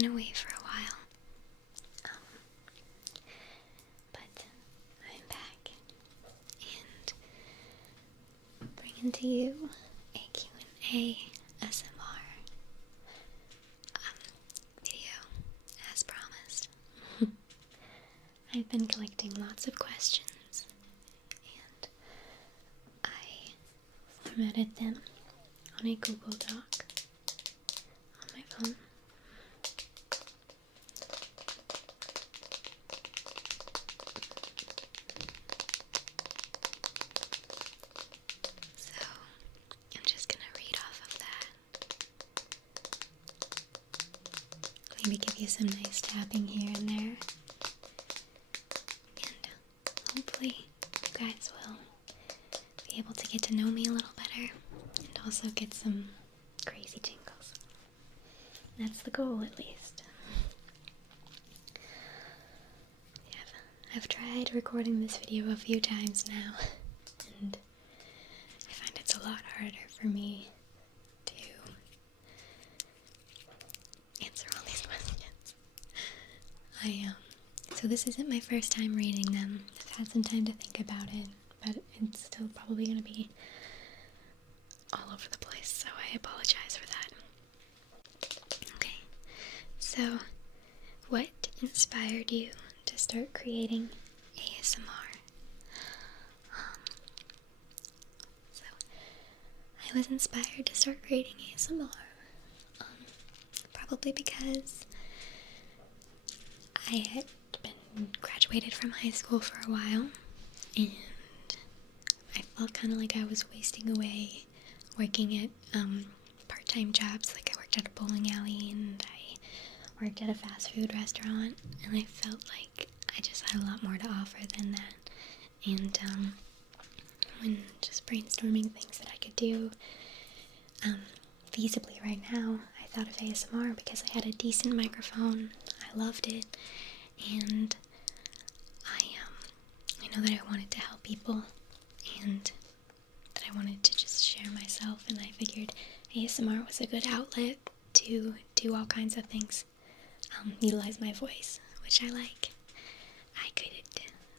been away for a while. But I'm back and bringing to you a Q&A SMR video, as promised. I've been collecting lots of questions and I formatted them on a Google Doc on my phone. So I'm just gonna read off of that. Maybe give you some nice tapping here and there. And hopefully you guys will be able to get to know me a little better and also get some crazy tingles. That's the goal, at least. Yeah, I've tried recording this video a few times now, and I find it's a lot harder for me to answer all these questions. So this isn't my first time reading them. I've had some time to think about it, but it's still probably going to be all over the place, so I apologize for that. Okay, so what inspired you to start creating ASMR? So I was inspired to start creating ASMR probably because I had been graduated from high school for a while, and I felt kind of like I was wasting away working at part-time jobs. Like I worked at a bowling alley and I worked at a fast food restaurant, and I felt like I just had a lot more to offer than that. And when just brainstorming things that I could do feasibly right now, I thought of ASMR because I had a decent microphone. I loved it, and I know that I wanted to help people and that I wanted to just share myself, and I figured ASMR was a good outlet to do all kinds of things, utilize my voice, which I like. I could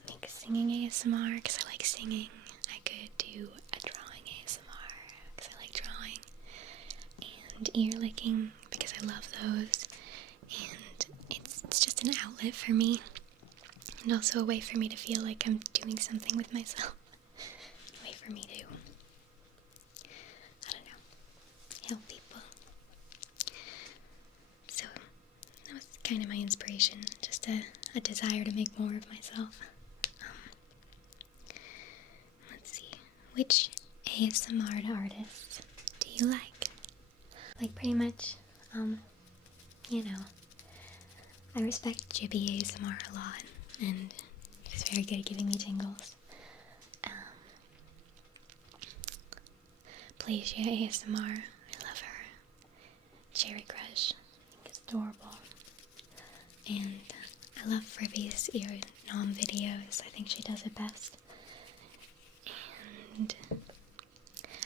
make a singing ASMR because I like singing. I could do a drawing ASMR because I like drawing, and ear licking because I love those, and it's just an outlet for me, and also a way for me to feel like I'm doing something with myself. A way for me to, I don't know, help people. So that was kind of my inspiration, just a desire to make more of myself. Let's see, which ASMR artists do you like? Like pretty much, you know, I respect Jibby ASMR a lot, and she's very good at giving me tingles. Plasia ASMR, I love her. Cherry Crush, I think it's adorable. And I love Frivy's ear nom videos. I think she does it best. And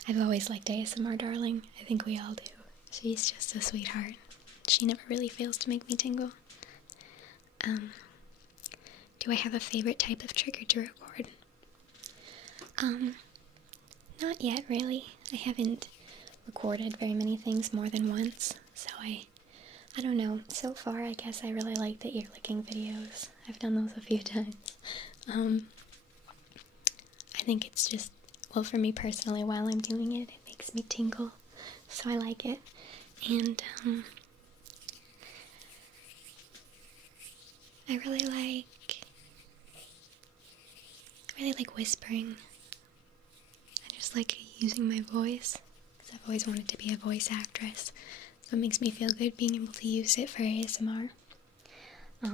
I've always liked ASMR Darling. I think we all do. She's just a sweetheart. She never really fails to make me tingle. Do I have a favorite type of trigger to record? Not yet, really. I haven't recorded very many things more than once, so I don't know. So far, I guess I really like the ear licking videos. I've done those a few times. I think it's just, well, for me personally, while I'm doing it, it makes me tingle, so I like it. And I really like whispering. I just like using my voice, because I've always wanted to be a voice actress, so it makes me feel good being able to use it for ASMR. Yeah.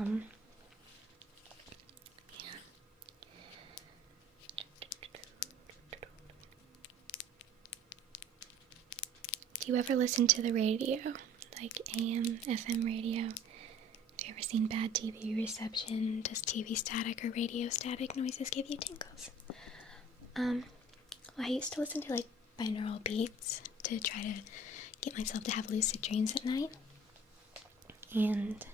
Do you ever listen to the radio, like AM, FM radio? Have you ever seen bad TV reception? Does TV static or radio static noises give you tingles? Well, I used to listen to like binaural beats to try to get myself to have lucid dreams at night. and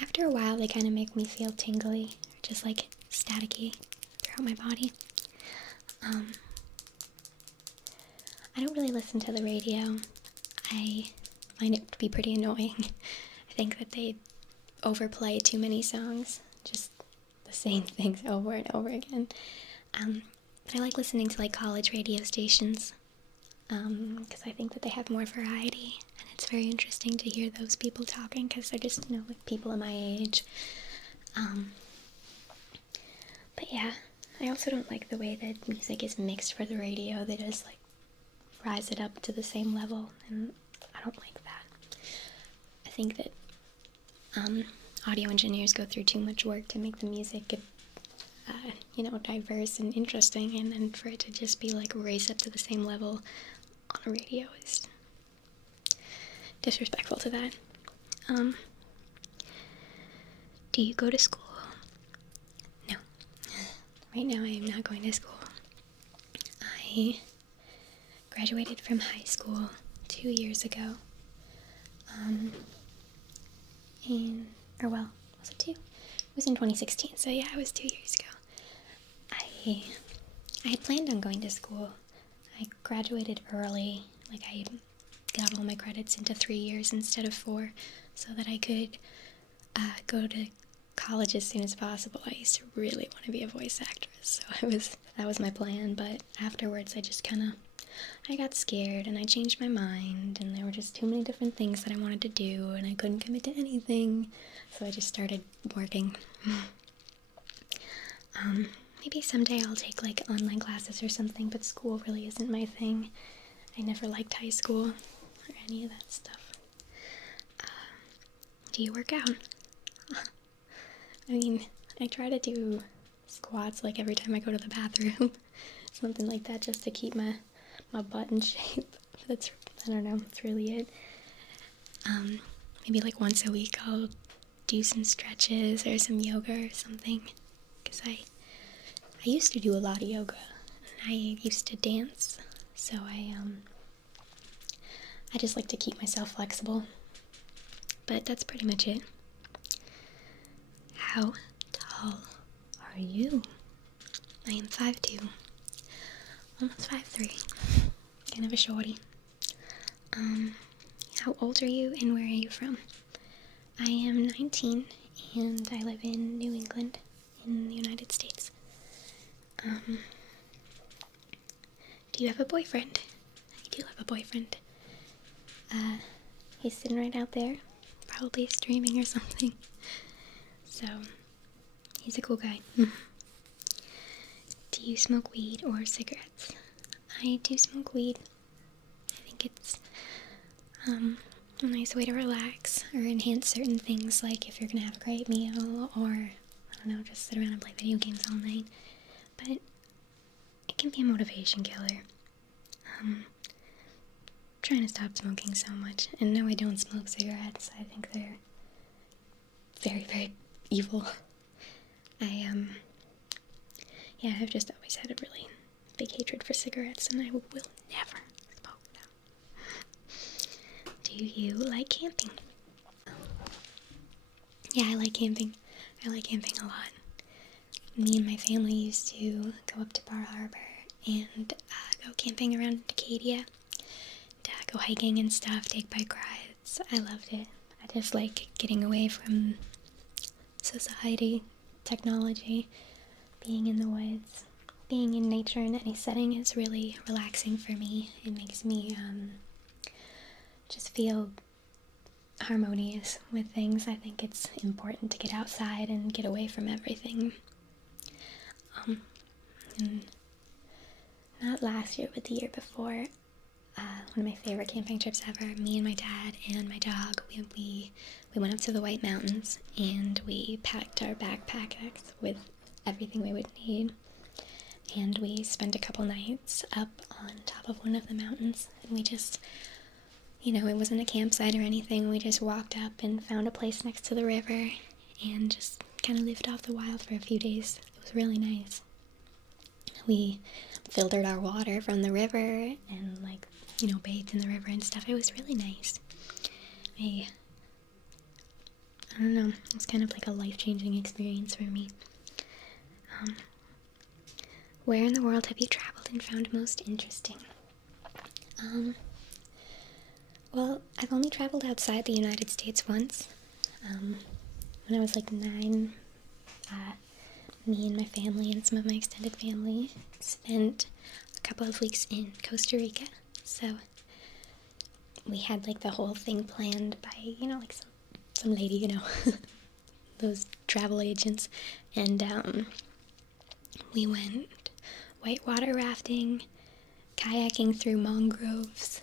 after a while they kind of make me feel tingly, just like staticky throughout my body. I don't really listen to the radio. I find it to be pretty annoying. I think that they overplay too many songs, just the same things over and over again. But I like listening to like college radio stations, because I think that they have more variety, and it's very interesting to hear those people talking, because they're just, like people in my age. But yeah, I also don't like the way that music is mixed for the radio. They just like rise it up to the same level, and I don't like that. I think that audio engineers go through too much work to make the music diverse and interesting, and then for it to just be like raised up to the same level on a radio is disrespectful to that. Do you go to school? No. Right now I am not going to school. I graduated from high school 2 years ago. Was it 2? It was in 2016, so yeah, it was 2 years ago. I had planned on going to school. I graduated early, like I got all my credits into 3 years instead of 4, so that I could go to college as soon as possible. I used to really want to be a voice actress, so that was my plan, but afterwards I got scared and I changed my mind, and there were just too many different things that I wanted to do, and I couldn't commit to anything, so I just started working. Maybe someday I'll take like online classes or something, but school really isn't my thing. I never liked high school or any of that stuff. Do you work out? I mean, I try to do squats like every time I go to the bathroom. Something like that, just to keep my butt in shape. I don't know, that's really it. Maybe like once a week I'll do some stretches or some yoga or something. Because I used to do a lot of yoga. I used to dance. So I just like to keep myself flexible. But that's pretty much it. How tall are you? I am 5'2", almost 5'3", kind of a shorty. How old are you and where are you from? I am 19 and I live in New England in the United States. Do you have a boyfriend? I do have a boyfriend. He's sitting right out there, probably streaming or something. So, he's a cool guy. Do you smoke weed or cigarettes? I do smoke weed. I think it's a nice way to relax or enhance certain things, like if you're gonna have a great meal, or I don't know, just sit around and play video games all night. But it can be a motivation killer. Trying to stop smoking so much. And no, I don't smoke cigarettes. I think they're very, very evil. I've just always had a really big hatred for cigarettes, and I will never smoke them. Do you like camping? Yeah, I like camping. I like camping a lot. Me and my family used to go up to Bar Harbor and go camping around Acadia, go hiking and stuff, take bike rides. I loved it. I just like getting away from society, technology, being in the woods. Being in nature in any setting is really relaxing for me. It makes me just feel harmonious with things. I think it's important to get outside and get away from everything. And not last year, but the year before, one of my favorite camping trips ever, me and my dad and my dog, we went up to the White Mountains, and we packed our backpacks with everything we would need, and we spent a couple nights up on top of one of the mountains, and we just, it wasn't a campsite or anything. We just walked up and found a place next to the river and just kind of lived off the wild for a few days. It was really nice. We filtered our water from the river and bathed in the river and stuff. It was really nice. I I don't know, it was kind of like a life-changing experience for me. Where in the world have you traveled and found most interesting? Well, I've only traveled outside the United States once. When I was like 9, me and my family and some of my extended family spent a couple of weeks in Costa Rica. So we had like the whole thing planned by, like some lady, those travel agents. And we went whitewater rafting, kayaking through mangroves.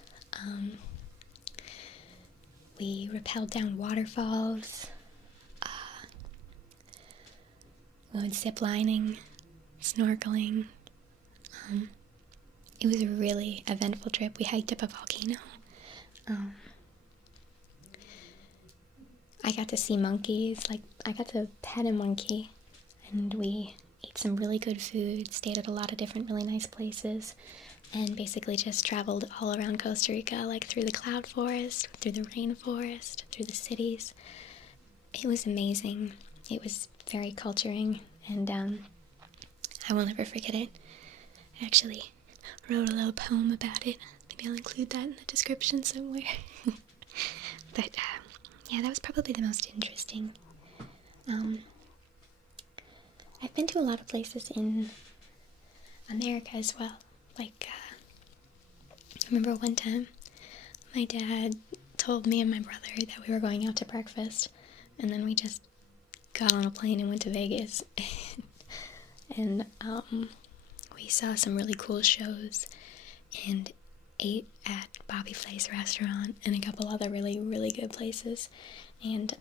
We rappelled down waterfalls. We went ziplining, snorkeling. It was a really eventful trip. We hiked up a volcano. I got to see monkeys. Like, I got to pet a monkey, and we ate some really good food, stayed at a lot of different really nice places, and basically just traveled all around Costa Rica, like through the cloud forest, through the rainforest, through the cities. It was amazing. It was very culturing, and I will never forget it. I actually wrote a little poem about it. Maybe I'll include that in the description somewhere. But yeah, that was probably the most interesting. I've been to a lot of places in America as well. Like, I remember one time my dad told me and my brother that we were going out to breakfast, and then we just got on a plane and went to Vegas. And we saw some really cool shows and ate at Bobby Flay's restaurant and a couple other really, really good places. And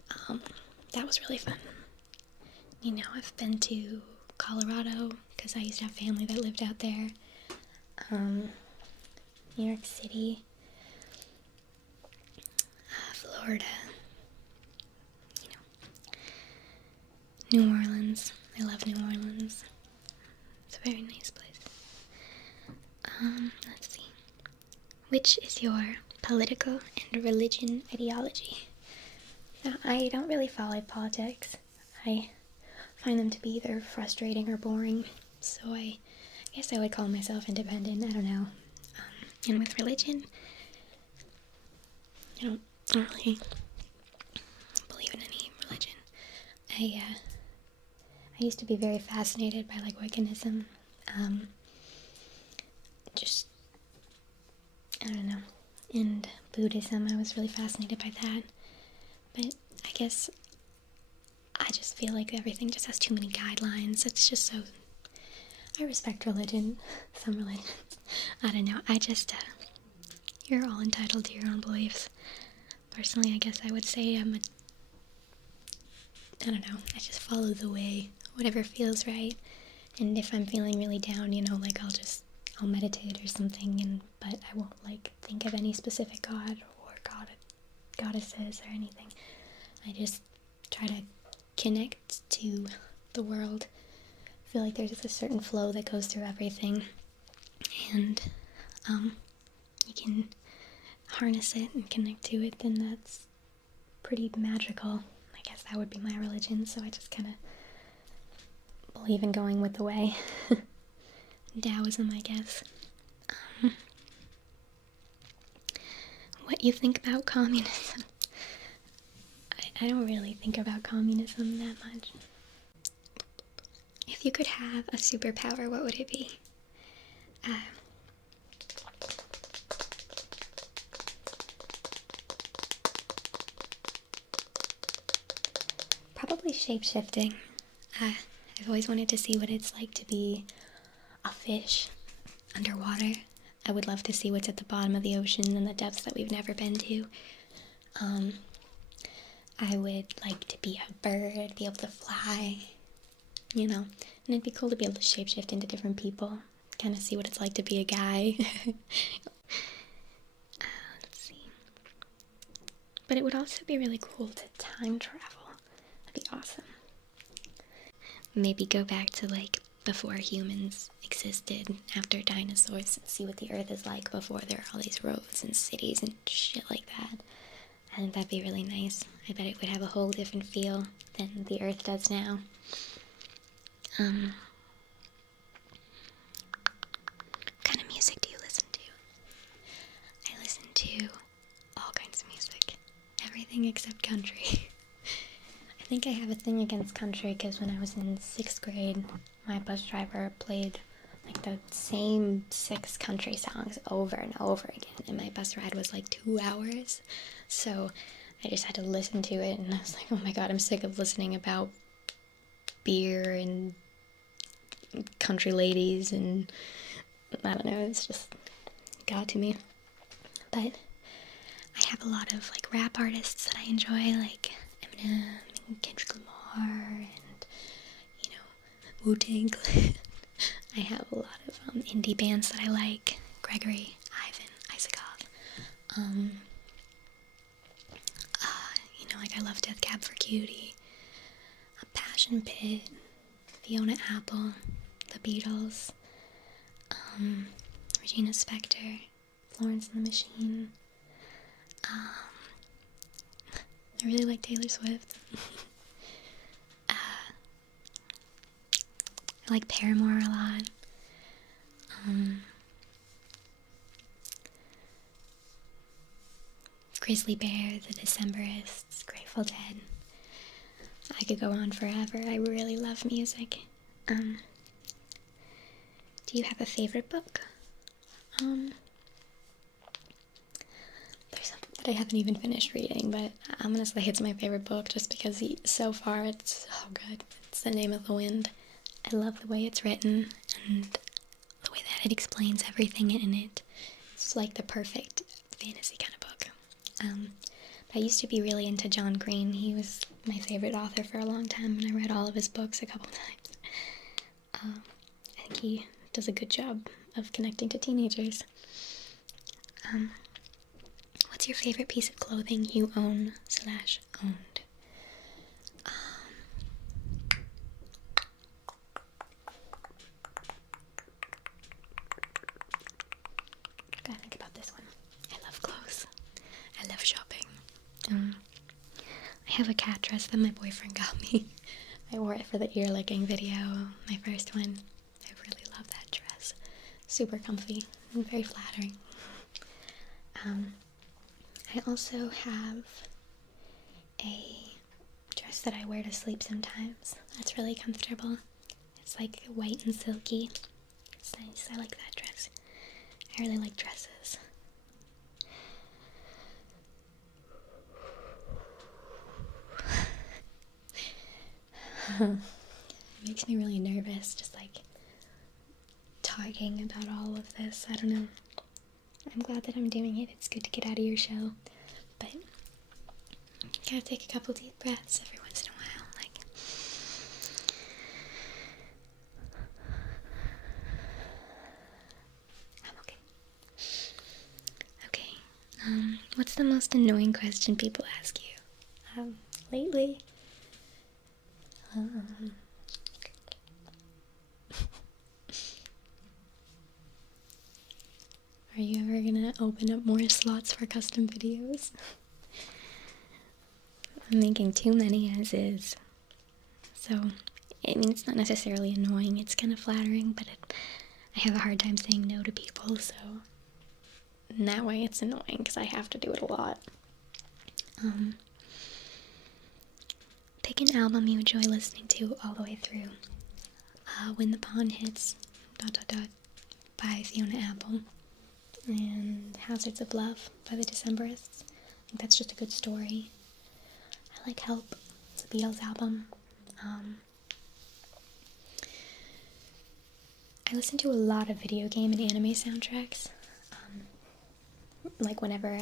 that was really fun. I've been to Colorado because I used to have family that lived out there. New York City, Florida, New Orleans. I love New Orleans. It's a very nice place. Let's see. Which is your political and religion ideology? Now, I don't really follow politics. I find them to be either frustrating or boring, so I guess I would call myself independent. I don't know. And with religion, I don't really believe in any religion. I used to be very fascinated by like Wiccanism. I don't know. And Buddhism, I was really fascinated by that. But I guess I just feel like everything just has too many guidelines. It's just so... I respect religion, some religions. I don't know. You're all entitled to your own beliefs. Personally, I guess I would say I don't know. I just follow the way, whatever feels right. And if I'm feeling really down, like I'll meditate or something, but I won't like think of any specific god or goddesses or anything. I just try to connect to the world. I feel like there's just a certain flow that goes through everything, and you can harness it and connect to it, then that's pretty magical. I guess that would be my religion, so I just kind of believe in going with the way. Taoism, I guess. What you think about communism? I don't really think about communism that much. If you could have a superpower, what would it be? Probably shape-shifting. I've always wanted to see what it's like to be a fish underwater. I would love to see what's at the bottom of the ocean and the depths that we've never been to. I would like to be a bird, be able to fly, and it'd be cool to be able to shapeshift into different people, kind of see what it's like to be a guy. Let's see. But it would also be really cool to time travel. That'd be awesome. Maybe go back to like before humans existed, after dinosaurs, and see what the earth is like before there are all these roads and cities and shit like that. I think that'd be really nice. I bet it would have a whole different feel than the Earth does now. What kind of music do you listen to? I listen to all kinds of music. Everything except country. I think I have a thing against country because when I was in 6th grade, my bus driver played like the same 6 country songs over and over again, and my bus ride was like 2 hours. So I just had to listen to it, and I was like, oh my god, I'm sick of listening about beer and country ladies, and I don't know, it's just got to me. But I have a lot of like rap artists that I enjoy, like Eminem and Kendrick Lamar and, you know, Wu-Tang Clan. I have a lot of indie bands that I like. Gregory, Ivan, Isakov. You know, like I love Death Cab for Cutie, Passion Pit, Fiona Apple, The Beatles, Regina Spektor, Florence and the Machine. I really like Taylor Swift. I like Paramore a lot. Grizzly Bear, The Decemberists, Grateful Dead. I could go on forever. I really love music. Do you have a favorite book? There's something that I haven't even finished reading, but I'm gonna say it's my favorite book just because so far it's so good. It's The Name of the Wind. I love the way it's written and the way that it explains everything in it. It's like the perfect fantasy kind of book. I used to be really into John Green. He was my favorite author for a long time, and I read all of his books a couple times. I think he does a good job of connecting to teenagers. What's your favorite piece of clothing you own/owned? Gotta think about this one. I love clothes. I love shopping. I have a cat dress that my boyfriend got me. I wore it for the ear licking video, my first one. I really love that dress. Super comfy and very flattering. I also have a dress that I wear to sleep sometimes. That's really comfortable. It's like white and silky. It's nice. I like that dress. I really like dresses. It makes me really nervous, just like talking about all of this. I don't know. I'm glad that I'm doing it. It's good to get out of your shell, but you gotta take a couple deep breaths every once in a while. Like, I'm okay. Okay. What's the most annoying question people ask you? Lately. Are you ever gonna open up more slots for custom videos? I'm making too many as is. So, I mean, it's not necessarily annoying, it's kind of flattering, but I have a hard time saying no to people, so in that way it's annoying because I have to do it a lot. Pick an album you enjoy listening to all the way through. When the Pond Hits, ... by Fiona Apple, and Hazards of Love by the Decemberists. I think that's just a good story. I like Help. It's a Beatles album. I listen to a lot of video game and anime soundtracks. Like whenever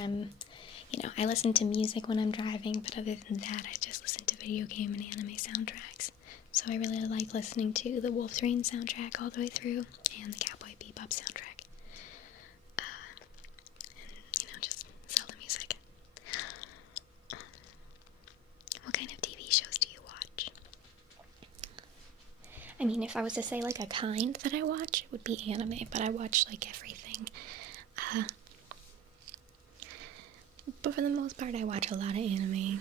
I listen to music when I'm driving, but other than that, I just listen to video game and anime soundtracks. So I really like listening to the Wolf's Rain soundtrack all the way through, and the Cowboy Bebop soundtrack. And, just Zelda music. What kind of TV shows do you watch? I mean, if I was to say, like, a kind that I watch, it would be anime, but I watch, like, everything. but for the most part, I watch a lot of anime.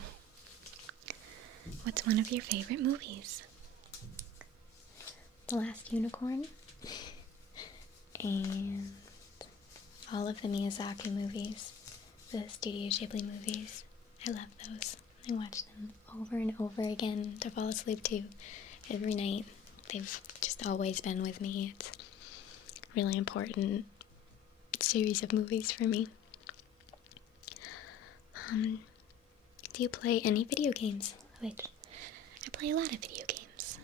What's one of your favorite movies? The Last Unicorn? And all of the Miyazaki movies, the Studio Ghibli movies. I love those. I watch them over and over again to fall asleep to every night. They've just always been with me. It's a really important series of movies for me. Do you play any video games? Which I play a lot of video games.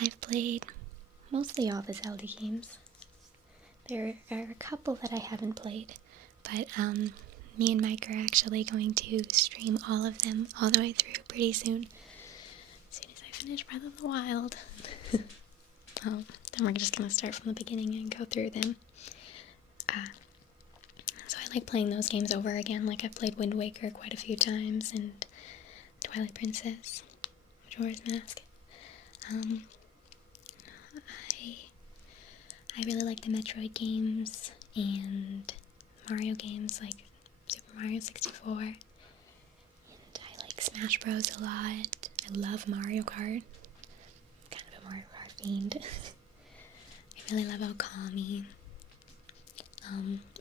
I've played mostly all the Zelda games. There are a couple that I haven't played, but me and Mike are actually going to stream all of them all the way through pretty soon. As soon as I finish Breath of the Wild. Then we're just going to start from the beginning and go through them. So I like playing those games over again. Like, I've played Wind Waker quite a few times, and Twilight Princess, Majora's Mask. I really like the Metroid games and Mario games like Super Mario 64. And I like Smash Bros. A lot. I love Mario Kart. I'm kind of a Mario Kart fiend. I really love Okami.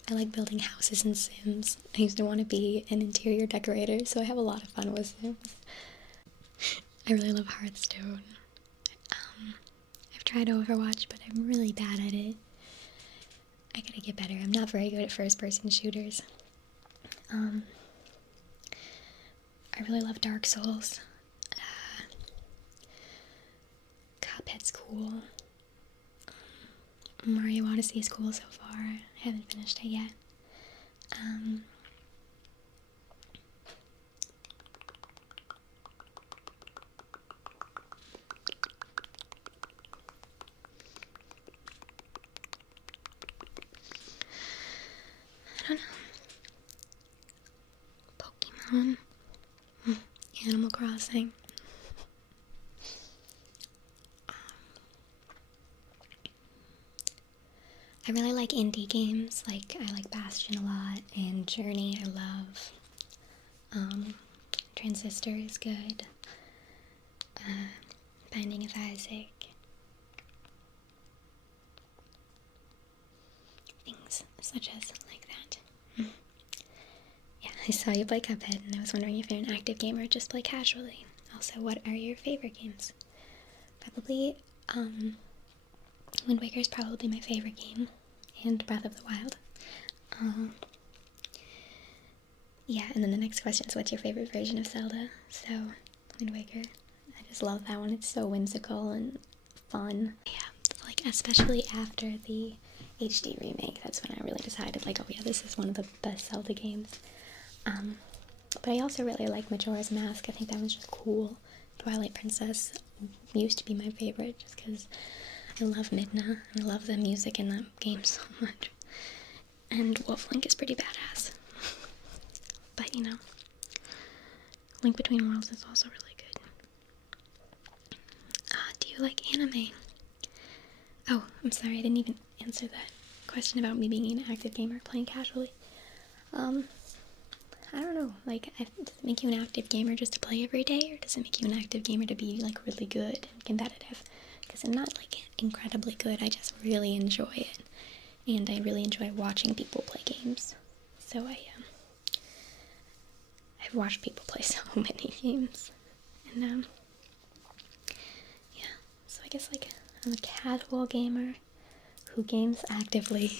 I like building houses in Sims. I used to want to be an interior decorator, so I have a lot of fun with Sims. I really love Hearthstone. I've tried Overwatch, but I'm really bad at it. I gotta get better. I'm not very good at first-person shooters. I really love Dark Souls. Cuphead's cool. Mario Odyssey is cool so far. I haven't finished it yet. I don't know. Pokemon. Animal Crossing. I really like indie games. Like, I like Bastion a lot, and Journey I love. Transistor is good. Binding of Isaac. Things such as like that. Yeah, I saw you play Cuphead, and I was wondering if you're an active gamer or just play casually. Also, what are your favorite games? Probably, Wind Waker is probably my favorite game, and Breath of the Wild. Yeah, and then the next question is, what's your favorite version of Zelda? So, Wind Waker. I just love that one. It's so whimsical and fun. Yeah, like, especially after the HD remake, that's when I really decided, like, oh yeah, this is one of the best Zelda games. But I also really like Majora's Mask. I think that one's just cool. Twilight Princess used to be my favorite just because I love Midna and I love the music in that game so much. And Wolf Link is pretty badass. But, you know, Link Between Worlds is also really good. Do you like anime? Oh, I'm sorry, I didn't even answer that question about me being an active gamer playing casually. I don't know, like, does it make you an active gamer just to play every day, or does it make you an active gamer to be, like, really good and competitive? Because I'm not, like, incredibly good, I just really enjoy it, and I really enjoy watching people play games. So I've watched people play so many games, and, yeah, so I guess, like, I'm a casual gamer who games actively.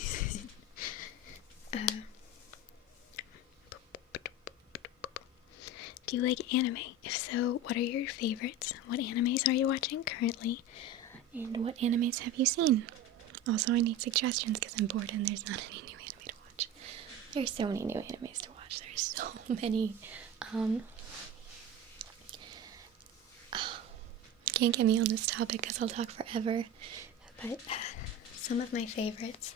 Do you like anime? If so, what are your favorites? What animes are you watching currently? And what animes have you seen? Also, I need suggestions because I'm bored and there's not any new anime to watch. There's so many new animes to watch. There's so many. Can't get me on this topic because I'll talk forever. But some of my favorites,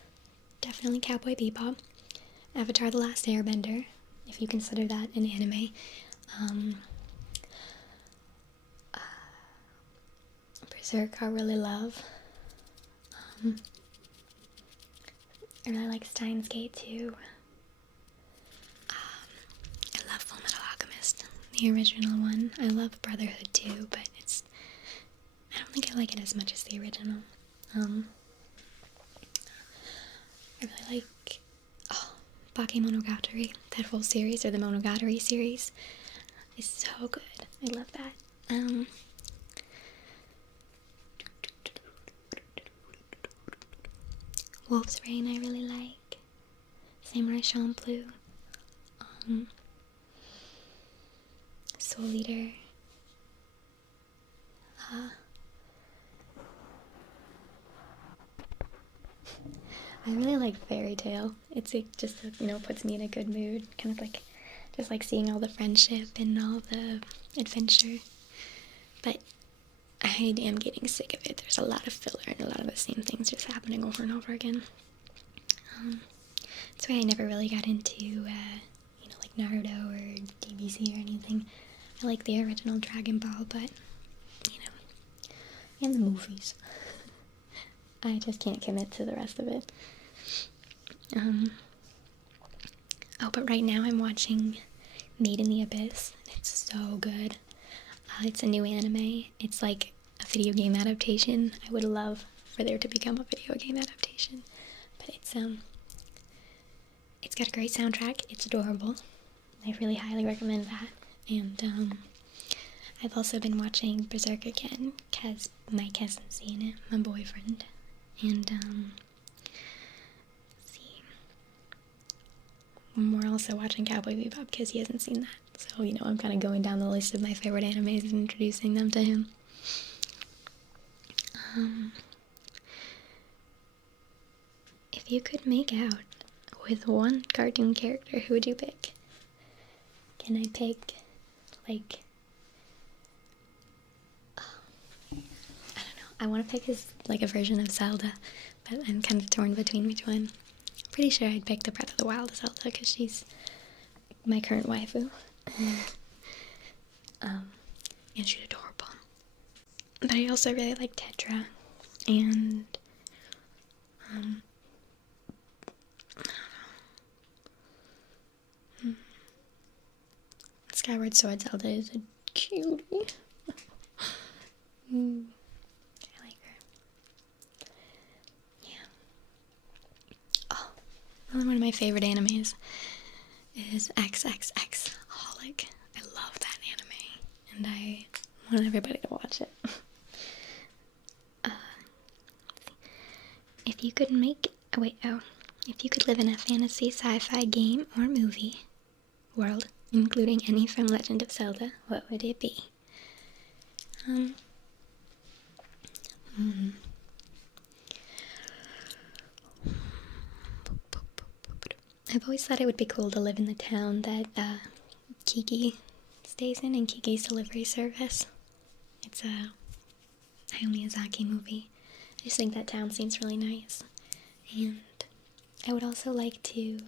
definitely Cowboy Bebop, Avatar: The Last Airbender, if you consider that an anime. Berserk I really love. I really like Steins Gate too. the original one. I love Brotherhood too, but I don't think I like it as much as the original. I really like Bakemonogatari. That whole series, or the Monogatari series, is so good. I love that. Wolf's Rain I really like. Samurai Champloo. Soul Eater. I really like Fairy Tale. It's like just, puts me in a good mood. Kind of like, just like seeing all the friendship and all the adventure. But I am getting sick of it. There's a lot of filler and a lot of the same things just happening over and over again. That's why I never really got into, like Naruto or DBZ or anything. I like the original Dragon Ball, but, and the movies. I just can't commit to the rest of it. But right now I'm watching Made in the Abyss. It's so good. It's a new anime. It's like a video game adaptation. I would love for there to become a video game adaptation. But it's got a great soundtrack. It's adorable. I really highly recommend that. And I've also been watching Berserk again because Mike hasn't seen it, my boyfriend. And let's see. We're also watching Cowboy Bebop because he hasn't seen that. So, I'm kind of going down the list of my favorite animes and introducing them to him. If you could make out with one cartoon character, who would you pick? Can I pick, like, I don't know. I want to pick a version of Zelda, but I'm kind of torn between which one. I'm pretty sure I'd pick the Breath of the Wild Zelda because she's my current waifu. And she's adorable. But I also really like Tetra, and I don't know. Skyward Sword Zelda is a cutie. I like her. Yeah. Oh, another one of my favorite animes is XXX Holic. I love that anime, and I want everybody to watch it. If you could if you could live in a fantasy sci-fi game or movie world, including any from Legend of Zelda, what would it be? I've always thought it would be cool to live in the town that Kiki stays in Kiki's Delivery Service. It's a Hayao Miyazaki movie. I just think that town seems really nice. And I would also like to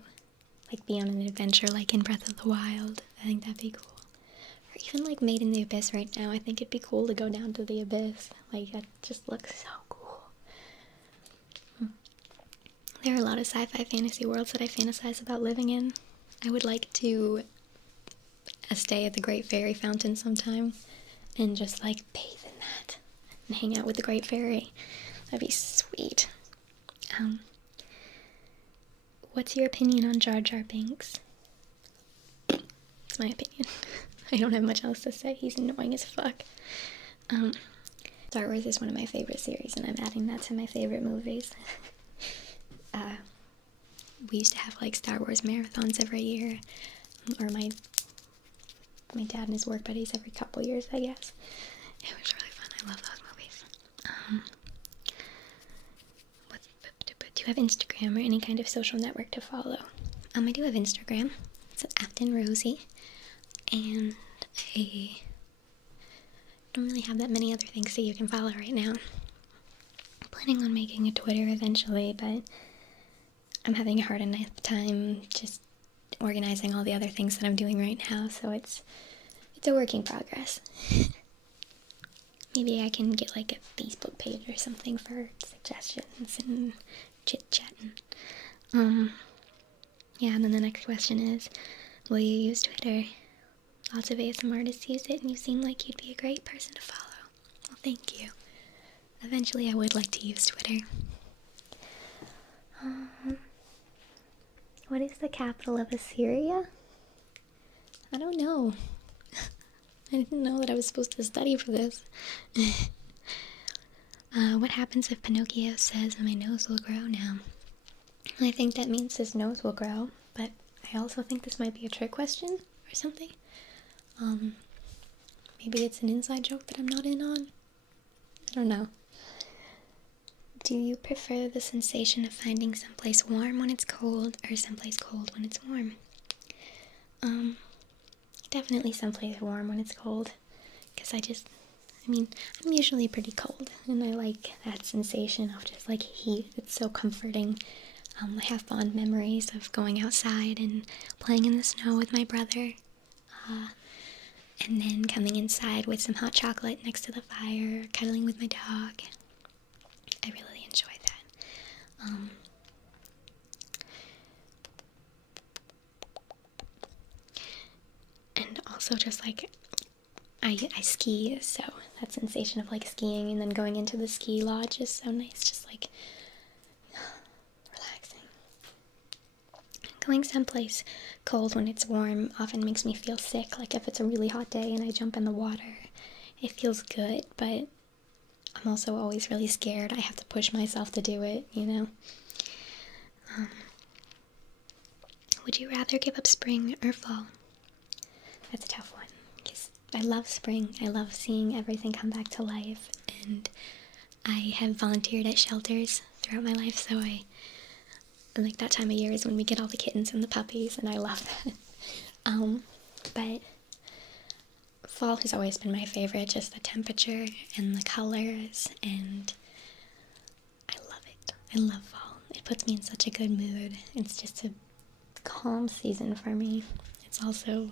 be on an adventure like in Breath of the Wild. I think that'd be cool. Or even Made in the Abyss right now. I think it'd be cool to go down to the abyss. That just looks so cool. There are a lot of sci-fi fantasy worlds that I fantasize about living in. I would like to stay at the Great Fairy Fountain sometime and just bathe in that and hang out with the Great Fairy. That'd be sweet. What's your opinion on Jar Jar Binks? It's my opinion. I don't have much else to say. He's annoying as fuck. Star Wars is one of my favorite series, and I'm adding that to my favorite movies. We used to have Star Wars marathons every year, or my dad and his work buddies every couple years, I guess. It was really fun. I love those movies. Do you have Instagram or any kind of social network to follow? I do have Instagram. It's Afton Rosie, and I don't really have that many other things that you can follow right now. I'm planning on making a Twitter eventually, but I'm having a hard enough time just organizing all the other things that I'm doing right now, so it's a work in progress. Maybe I can get a Facebook page or something for suggestions and chit-chatting. Yeah, and then the next question is, will you use Twitter? lots of ASMR artists use it, and you seem like you'd be a great person to follow. Well, thank you. Eventually I would like to use Twitter. What is the capital of Assyria? I don't know. I didn't know that I was supposed to study for this. What happens if Pinocchio says my nose will grow now? I think that means his nose will grow, but I also think this might be a trick question or something. Maybe it's an inside joke that I'm not in on. I don't know. Do you prefer the sensation of finding someplace warm when it's cold or someplace cold when it's warm? Definitely someplace warm when it's cold. Because I'm usually pretty cold, and I like that sensation of just like heat. It's so comforting. I have fond memories of going outside and playing in the snow with my brother. And then coming inside with some hot chocolate next to the fire, cuddling with my dog. I really enjoy that. And also just like, I ski, so that sensation of like skiing and then going into the ski lodge is so nice, just like relaxing. Going someplace cold when it's warm often makes me feel sick, like if it's a really hot day and I jump in the water, it feels good, but I'm also always really scared. I have to push myself to do it, you know? Would you rather give up spring or fall? That's a tough one, because I love spring. I love seeing everything come back to life, and I have volunteered at shelters throughout my life, so like that time of year is when we get all the kittens and the puppies, and I love that. But fall has always been my favorite, just the temperature and the colors, and I love it. I love fall. It puts me in such a good mood. It's just a calm season for me. It's also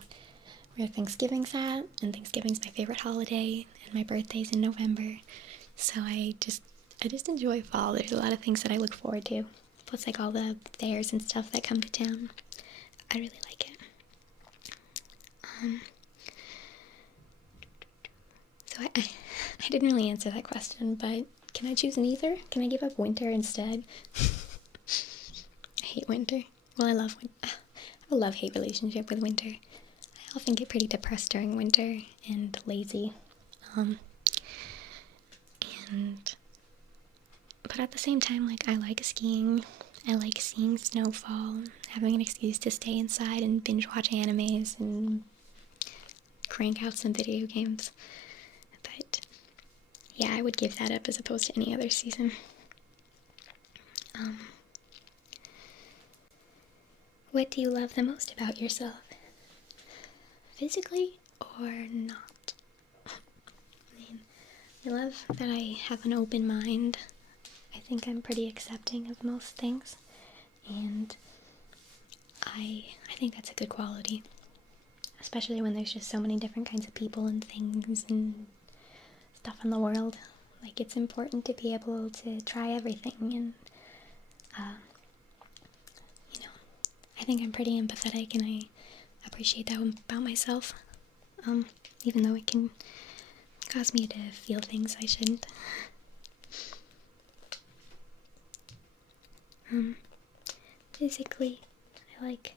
where Thanksgiving's at, and Thanksgiving's my favorite holiday, and my birthday's in November, so I just enjoy fall. There's a lot of things that I look forward to, plus like all the fairs and stuff that come to town. I really like it. So I didn't really answer that question, but can I choose neither? Can I give up winter instead? I hate winter. Well, I love winter. I have a love-hate relationship with winter. I often get pretty depressed during winter and lazy. But at the same time, like, I like skiing. I like seeing snowfall, having an excuse to stay inside and binge watch animes and crank out some video games. But yeah, I would give that up as opposed to any other season. What do you love the most about yourself? Physically or not? I love that I have an open mind. I think I'm pretty accepting of most things, and I think that's a good quality, especially when there's just so many different kinds of people and things and stuff in the world. Like, it's important to be able to try everything, and I think I'm pretty empathetic, and I appreciate that about myself, even though it can cause me to feel things I shouldn't. Physically, I like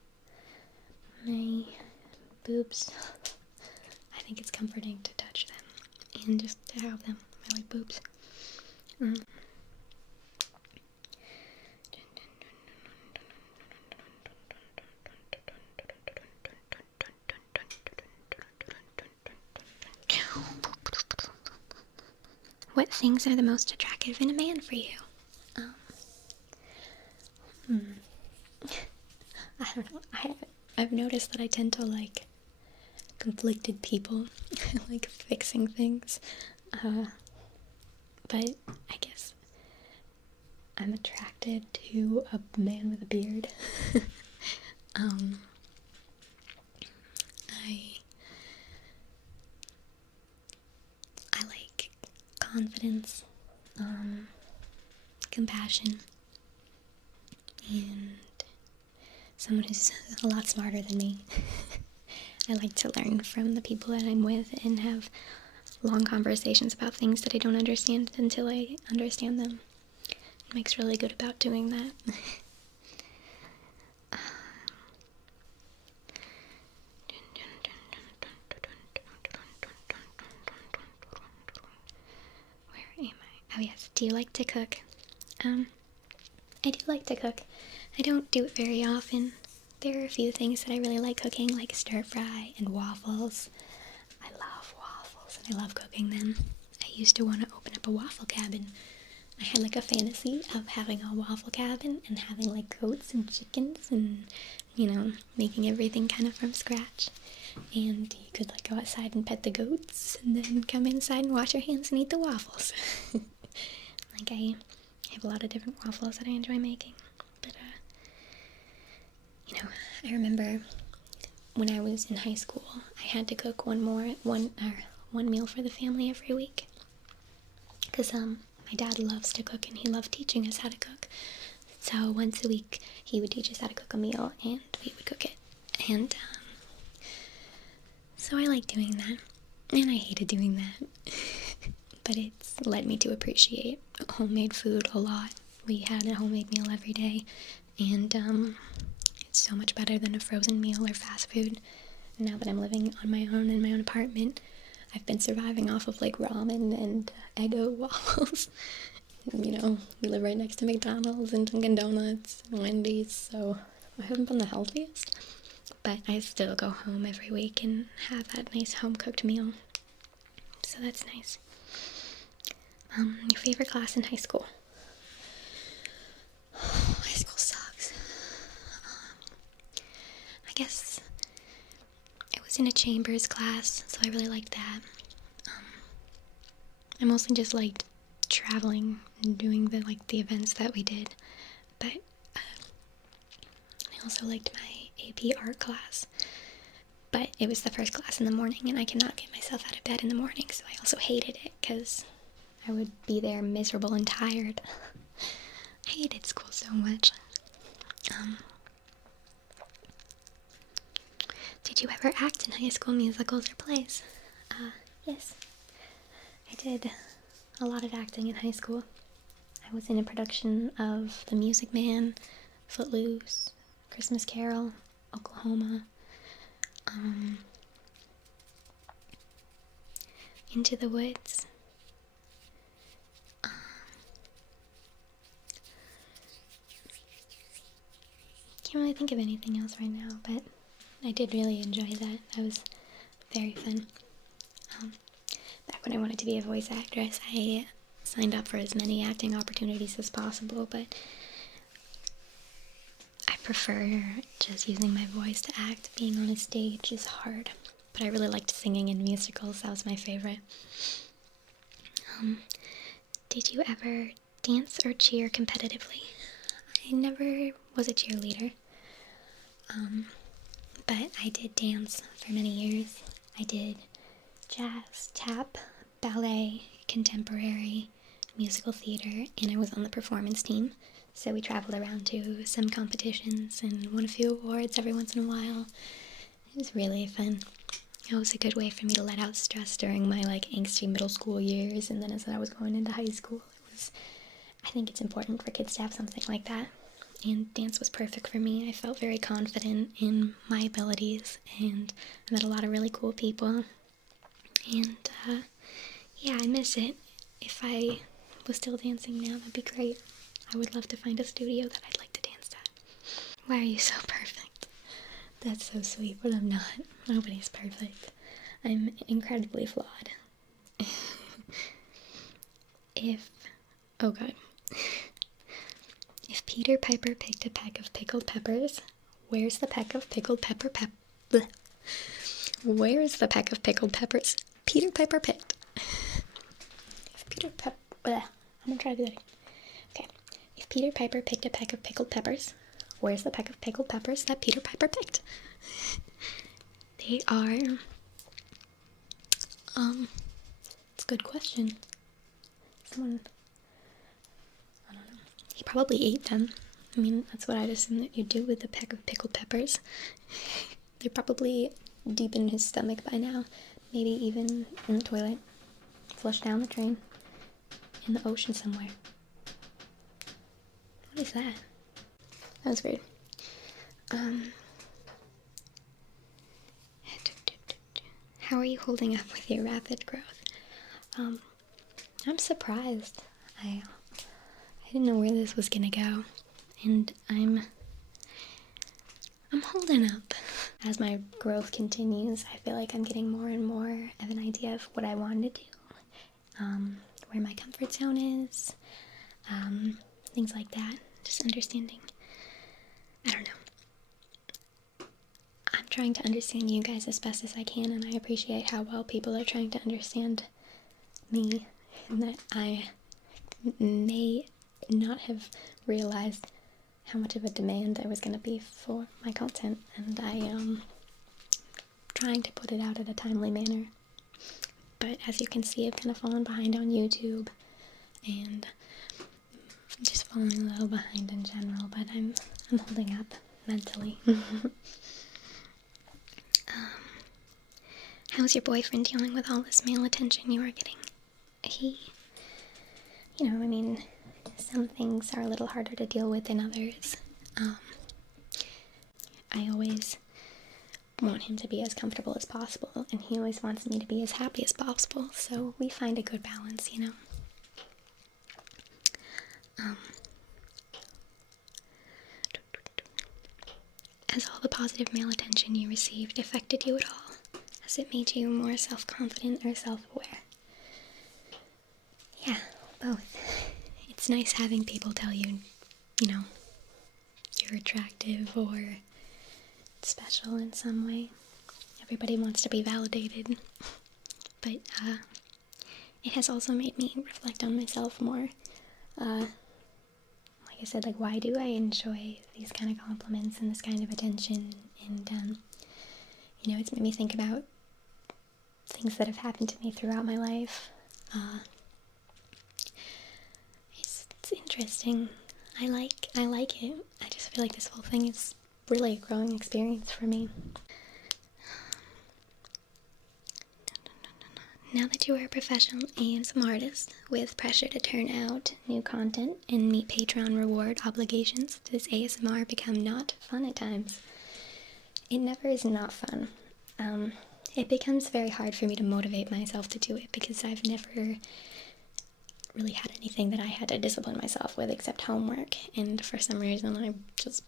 my boobs. I think it's comforting to touch them and just to have them. I like boobs. What things are the most attractive in a man for you? I don't know. I've noticed that I tend to like conflicted people, like fixing things. But I guess I'm attracted to a man with a beard. I like confidence, compassion, and someone who's a lot smarter than me. I like to learn from the people that I'm with and have long conversations about things that I don't understand until I understand them. Mike's really good about doing that. Where am I? Oh yes, do you like to cook? I do like to cook. I don't do it very often. There are a few things that I really like cooking, like stir fry and waffles. I love waffles and I love cooking them. I used to want to open up a waffle cabin. I had like a fantasy of having a waffle cabin and having like goats and chickens and, making everything kind of from scratch. And you could like go outside and pet the goats and then come inside and wash your hands and eat the waffles. Like I have a lot of different waffles that I enjoy making. But, I remember when I was in high school, I had to cook one meal for the family every week. Because, my dad loves to cook and he loved teaching us how to cook. So once a week, he would teach us how to cook a meal and we would cook it. And, so I like doing that. And I hated doing that. But it's led me to appreciate homemade food a lot. We had a homemade meal every day, and it's so much better than a frozen meal or fast food. Now that I'm living on my own in my own apartment, I've been surviving off of like ramen and Eggo waffles. We live right next to McDonald's and Dunkin' Donuts and Wendy's, so I haven't been the healthiest. But I still go home every week and have that nice home-cooked meal. So that's nice. Your favorite class in high school? High school sucks. I guess I was in a chambers class, so I really liked that. I mostly just liked traveling and doing the events that we did. But I also liked my AP art class. But it was the first class in the morning, and I cannot get myself out of bed in the morning, so I also hated it, because I would be there miserable and tired. I hated school so much. Did you ever act in high school musicals or plays? Yes. I did a lot of acting in high school. I was in a production of The Music Man, Footloose, Christmas Carol, Oklahoma, Into the Woods. Can't really think of anything else right now, but I did really enjoy that. That was very fun. Back when I wanted to be a voice actress, I signed up for as many acting opportunities as possible, but I prefer just using my voice to act. Being on a stage is hard, but I really liked singing in musicals. That was my favorite. Did you ever dance or cheer competitively? I never was a cheerleader, but I did dance for many years. I did jazz, tap, ballet, contemporary, musical theater, and I was on the performance team. So we traveled around to some competitions and won a few awards every once in a while. It was really fun. It was a good way for me to let out stress during my angsty middle school years, and then as I was going into high school, I think it's important for kids to have something like that. And dance was perfect for me. I felt very confident in my abilities, and I met a lot of really cool people. And, yeah, I miss it. If I was still dancing now, that'd be great. I would love to find a studio that I'd like to dance at. Why are you so perfect? That's so sweet, but I'm not. Nobody's perfect. I'm incredibly flawed. Oh god. If Peter Piper picked a peck of pickled peppers, where's the peck of pickled bleh. Where's the peck of pickled peppers Peter Piper picked? If Peter Piper... I'm gonna try to do that again. Okay. If Peter Piper picked a peck of pickled peppers, where's the peck of pickled peppers that Peter Piper picked? They are... It's a good question. Someone... I don't know. He probably ate them. I mean, that's what I'd assume that you do with a peck of pickled peppers. They're probably deep in his stomach by now. Maybe even in the toilet, flushed down the drain, in the ocean somewhere. What is that? That was weird. How are you holding up with your rapid growth? I'm surprised. I didn't know where this was gonna go, and I'm holding up. As my growth continues, I feel like I'm getting more and more of an idea of what I want to do, where my comfort zone is, things like that. Just understanding. I don't know. I'm trying to understand you guys as best as I can, and I appreciate how well people are trying to understand me, and that I may not have realized how much of a demand I was going to be for my content, and I am trying to put it out at a timely manner. But as you can see, I've kind of fallen behind on YouTube, and just falling a little behind in general, but I'm holding up mentally. How's your boyfriend dealing with all this male attention you are getting? Some things are a little harder to deal with than others. I always want him to be as comfortable as possible, and he always wants me to be as happy as possible, so we find a good balance, you know? Has all the positive male attention you received affected you at all? Has it made you more self-confident or self-aware? Yeah, both. It's nice having people tell you, you're attractive or special in some way. Everybody wants to be validated. But it has also made me reflect on myself more. Like I said, why do I enjoy these kind of compliments and this kind of attention? And, it's made me think about things that have happened to me throughout my life. It's interesting. I like it. I just feel like this whole thing is really a growing experience for me. Now that you are a professional ASMR artist with pressure to turn out new content and meet Patreon reward obligations, does ASMR become not fun at times? It never is not fun. It becomes very hard for me to motivate myself to do it because I've never really had anything that I had to discipline myself with except homework, and for some reason I just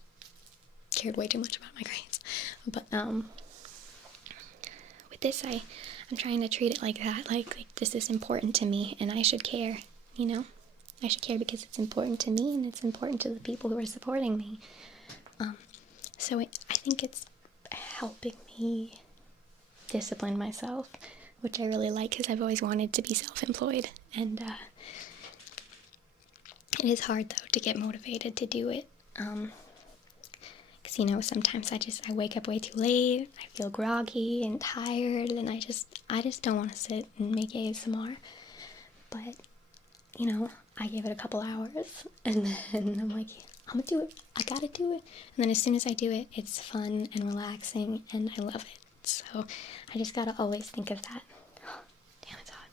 cared way too much about my grades. But with this, I'm trying to treat it like that, like this is important to me and I should care, I should care because it's important to me and it's important to the people who are supporting me. I think it's helping me discipline myself, which I really like because I've always wanted to be self-employed, and it is hard though to get motivated to do it, because sometimes I wake up way too late, I feel groggy and tired, and I just don't want to sit and make ASMR. But I give it a couple hours and then I'm like, I'm gonna do it, I gotta do it, and then as soon as I do it, it's fun and relaxing and I love it. So I just gotta always think of that. Damn, it's hot.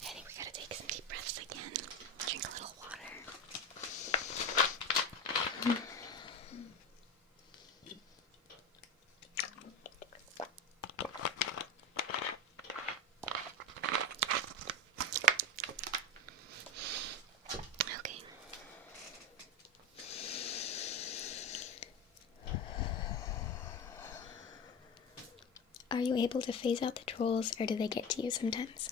I think we gotta take some deep breaths again. Drink a little water. Okay. Are you able to phase out the trolls, or do they get to you sometimes?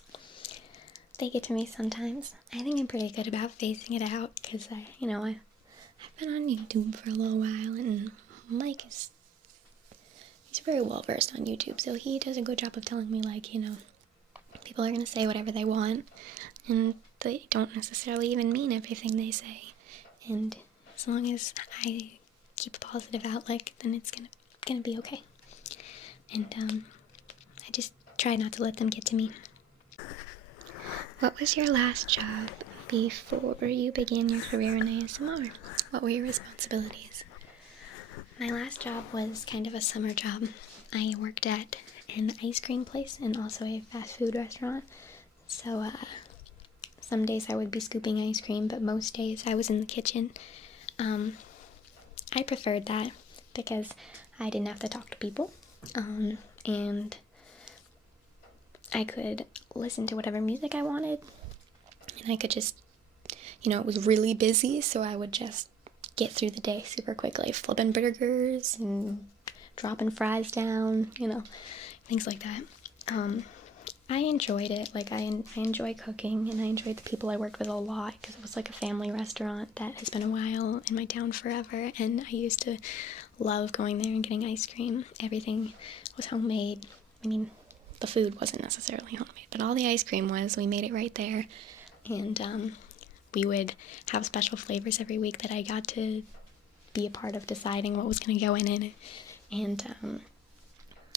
They get to me sometimes. I think I'm pretty good about phasing it out, because I've been on YouTube for a little while, and Mike he's very well versed on YouTube, so he does a good job of telling me, people are gonna say whatever they want, and they don't necessarily even mean everything they say. And as long as I keep a positive outlook, then it's gonna be okay. And I just try not to let them get to me. What was your last job Before you began your career in ASMR, what were your responsibilities? My last job was kind of a summer job. I worked at an ice cream place and also a fast food restaurant. So some days I would be scooping ice cream, but most days I was in the kitchen. I preferred that because I didn't have to talk to people, and I could listen to whatever music I wanted, and I could just, it was really busy, so I would just get through the day super quickly, flipping burgers and dropping fries down, things like that. I enjoyed it. Like, I enjoy cooking, and I enjoyed the people I worked with a lot because it was like a family restaurant that has been a while in my town forever, and I used to love going there and getting ice cream. Everything was homemade. I mean, the food wasn't necessarily homemade, but all the ice cream was. We made it right there, and we would have special flavors every week that I got to be a part of deciding what was going to go in it, and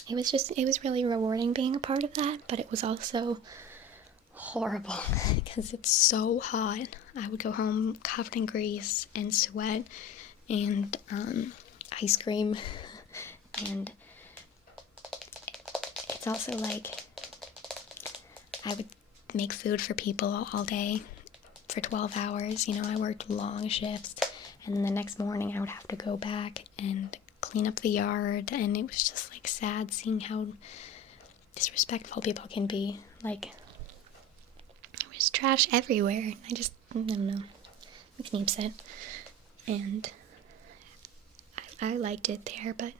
it was really rewarding being a part of that, but it was also horrible because it's so hot. I would go home covered in grease and sweat and ice cream, and it's also like I would make food for people all day for 12 hours. I worked long shifts, and the next morning I would have to go back and clean up the yard, and it was just like sad seeing how disrespectful people can be. Like, there was trash everywhere. I don't know. Makes me upset. And I liked it there, but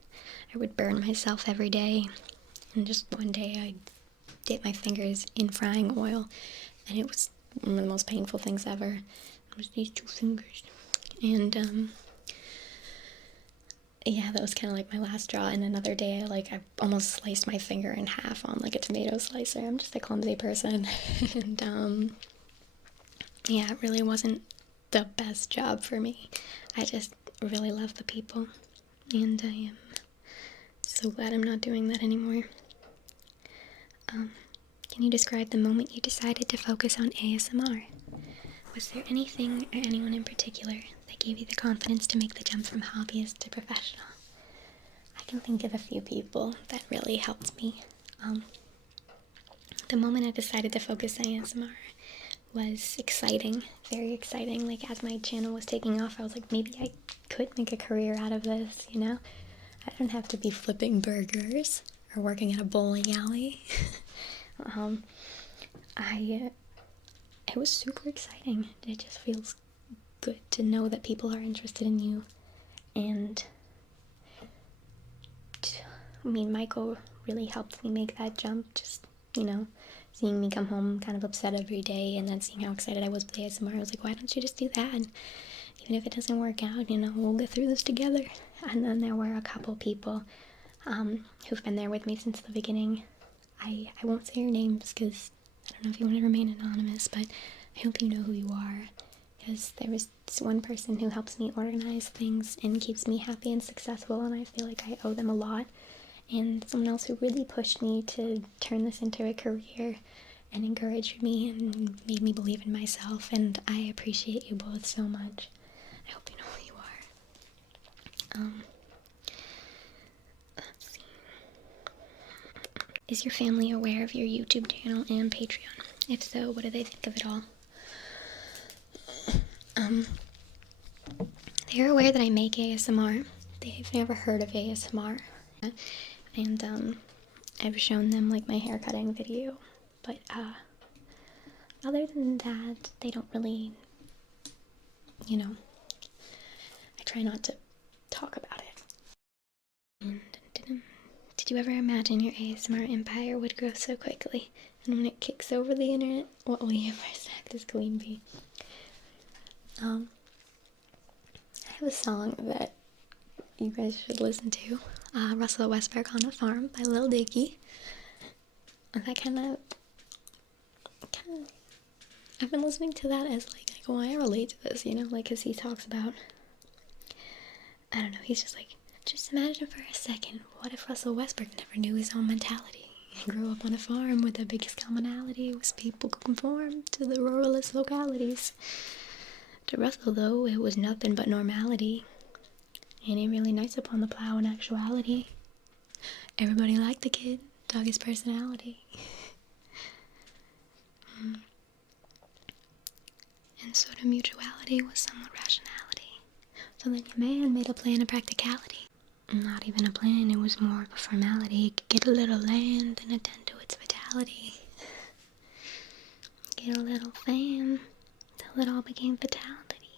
I would burn myself every day. And just one day I dipped my fingers in frying oil, and it was one of the most painful things ever. It was these 2 fingers. And yeah, that was kind of like my last straw. And another day, I almost sliced my finger in half on like a tomato slicer. I'm just a clumsy person. And yeah, it really wasn't the best job for me. I just really love the people, and I am so glad I'm not doing that anymore. Can you describe the moment you decided to focus on ASMR? Was there anything or anyone in particular that gave you the confidence to make the jump from hobbyist to professional? I can think of a few people that really helped me. The moment I decided to focus on ASMR was exciting, very exciting. Like, as my channel was taking off, I was like, maybe I could make a career out of this, I don't have to be flipping burgers or working at a bowling alley. It was super exciting. It just feels good to know that people are interested in you. And I mean, Michael really helped me make that jump. Just, seeing me come home kind of upset every day, and then seeing how excited I was with ASMR, I was like, why don't you just do that? And even if it doesn't work out, we'll get through this together. And then there were a couple people who've been there with me since the beginning. I won't say your names because I don't know if you want to remain anonymous, but I hope you know who you are, because there was this one person who helps me organize things and keeps me happy and successful, and I feel like I owe them a lot. And someone else who really pushed me to turn this into a career and encouraged me and made me believe in myself, and I appreciate you both so much. I hope you know who you are. Let's see. Is your family aware of your YouTube channel and Patreon? If so, what do they think of it all? They're aware that I make ASMR. They've never heard of ASMR. And I've shown them like my hair cutting video, but other than that, they don't really, I try not to talk about it. And did you ever imagine your ASMR empire would grow so quickly? And when it kicks over the internet, what will your first act as queen be? I have a song that you guys should listen to. Russell Westbrook on a Farm by Lil Dicky. That kind of, I've been listening to that as like, oh, I relate to this, because he talks about, he's just like, just imagine for a second, what if Russell Westbrook never knew his own mentality? I grew up on a farm where the biggest commonality was people who conform to the ruralist localities. To Russell, though, it was nothing but normality. And ain't really nice upon the plow in actuality. Everybody liked the kid, dug his personality. And sort of mutuality was somewhat rationality. So then your man made a plan of practicality. Not even a plan, it was more of a formality. Get a little land and attend to its vitality. Get a little fam till it all became fatality.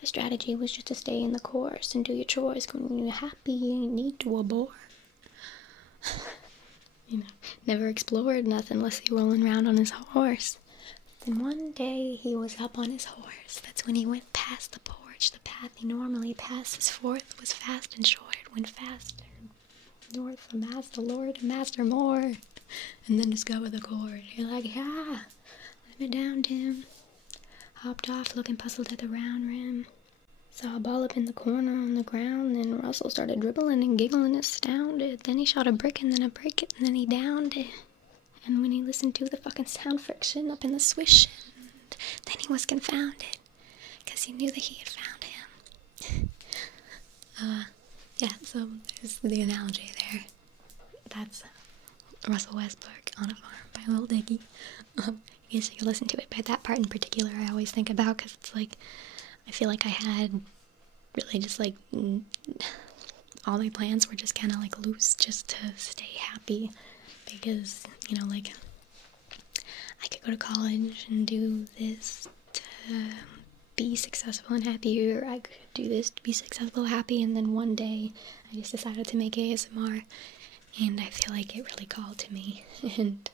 The strategy was just to stay in the course and do your chores. When you're happy, you ain't need to abort. Never explored nothing unless he rolling around on his horse. Then one day he was up on his horse. That's when he went past the porch. The path he normally passes forth was fast and short. Went faster north from master lord to master more. And then discovered the chord. You're like, yeah, let me down, Tim. Hopped off looking puzzled at the round rim. Saw a ball up in the corner on the ground. Then Russell started dribbling and giggling astounded. Then he shot a brick and then a break it and then he downed it. And when he listened to the fucking sound friction up in the swish, then he was confounded, because he knew that he had found him. Yeah, so there's the analogy there. That's Russell Westbrook on a farm by Lil Dicky. I guess you can listen to it, but that part in particular I always think about, because it's like, I feel like I had really just like, all my plans were just kind of like loose just to stay happy. Because, like, I could go to college and do this to be successful and happy, or I could do this to be successful, happy, and then one day I just decided to make ASMR, and I feel like it really called to me, and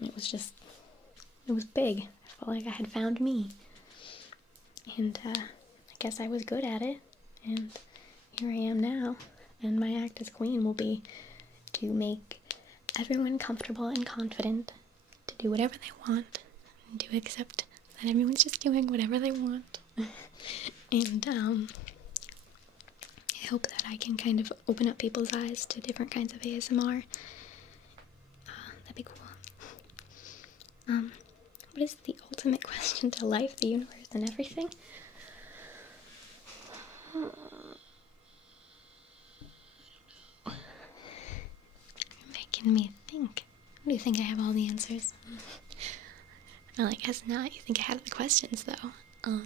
it was big. I felt like I had found me, and I guess I was good at it, and here I am now, and my act as queen will be to make everyone comfortable and confident to do whatever they want and to accept that everyone's just doing whatever they want. And I hope that I can kind of open up people's eyes to different kinds of ASMR. That'd be cool. What is the ultimate question to life, the universe, and everything? Making me think. What do you think? I have all the answers? Well, I guess not. You think I have the questions, though. I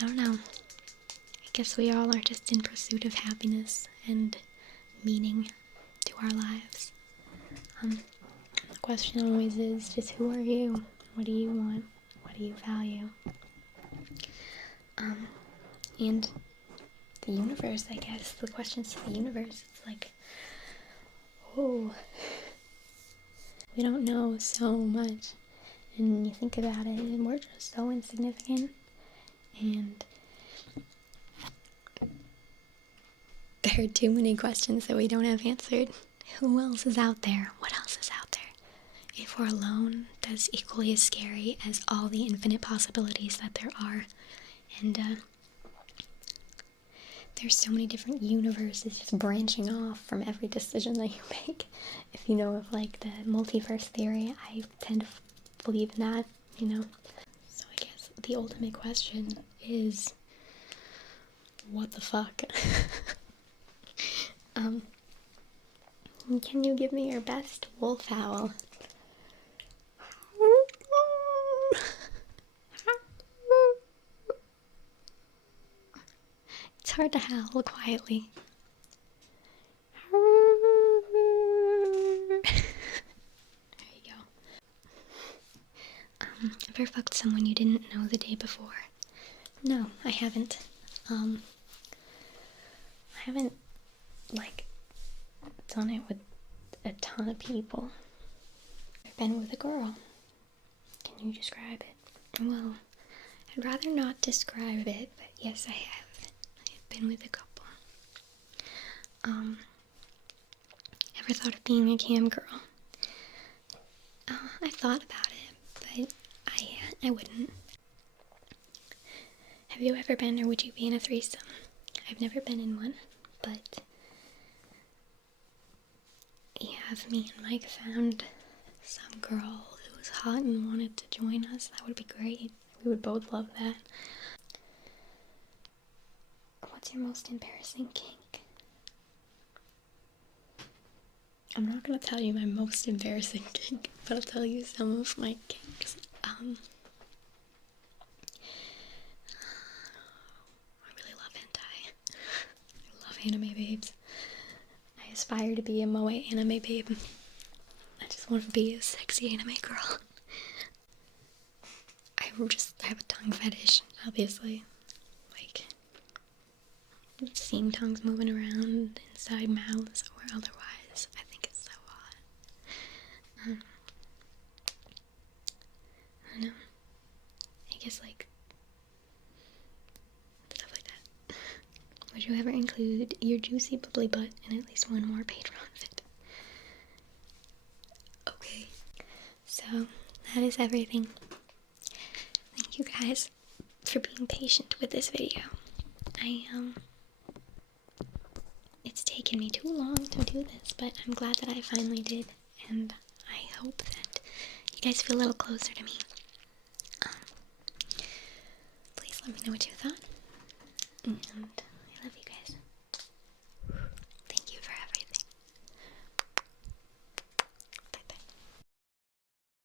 don't know. I guess we all are just in pursuit of happiness and meaning to our lives. The question always is just, who are you? What do you want? What do you value? And the universe, I guess. The questions to the universe. It's like, oh, we don't know so much. And you think about it, and we're just so insignificant. And there are too many questions that we don't have answered. Who else is out there? What else is out there? If we're alone, that's equally as scary as all the infinite possibilities that there are. And there's so many different universes just branching off from every decision that you make. If you know of like the multiverse theory, I tend to believe in that, So I guess the ultimate question is, what the fuck? Can you give me your best wolf howl? It's hard to howl quietly. There you go. Ever fucked someone you didn't know the day before? No, I haven't. I haven't, done it with a ton of people. I've been with a girl. Can you describe it? Well, I'd rather not describe it, but yes, I have. I've been with a couple. Ever thought of being a cam girl? I thought about it, but I wouldn't. Have you ever been, or would you be in a threesome? I've never been in one, but yeah, if me and Mike found some girl who was hot and wanted to join us, that would be great. We would both love that. What's your most embarrassing kink? I'm not gonna tell you my most embarrassing kink, but I'll tell you some of my kinks. I really love hentai. I love anime babes. I aspire to be a moe anime babe. I just want to be a sexy anime girl. I have a tongue fetish, obviously. Like, seeing tongues moving around inside mouths or otherwise, I think it's so hot. I don't know. I guess, like, stuff like that. Would you ever include your juicy bubbly butt in at least one more Patreon fit? Okay. So, that is everything. Thank you guys for being patient with this video. It's taken me too long to do this, but I'm glad that I finally did, and I hope that you guys feel a little closer to me. Please let me know what you thought, and